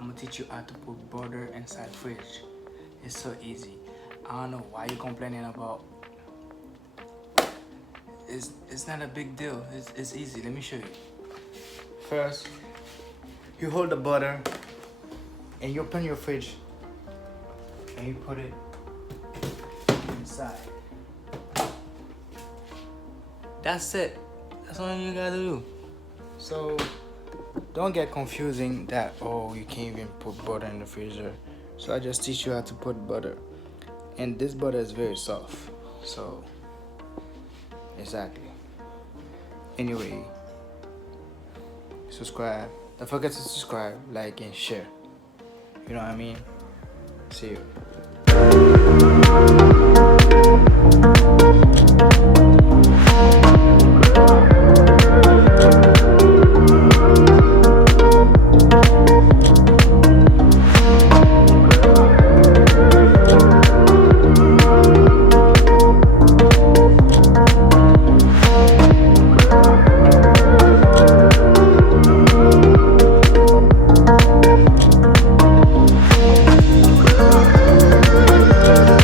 I'm gonna teach you how to put butter inside fridge. It's so easy. I don't know why you're complaining about. It's not a big deal. It's easy. Let me show you. First, you hold the butter and you open your fridge and you put it inside. That's it. That's all you gotta do. So don't get confusing that you can't even put butter in the freezer. So I just teach you how to put butter, and this butter is very soft. So exactly. Anyway, subscribe. Don't forget to subscribe, like, and share. You know what I mean? See you.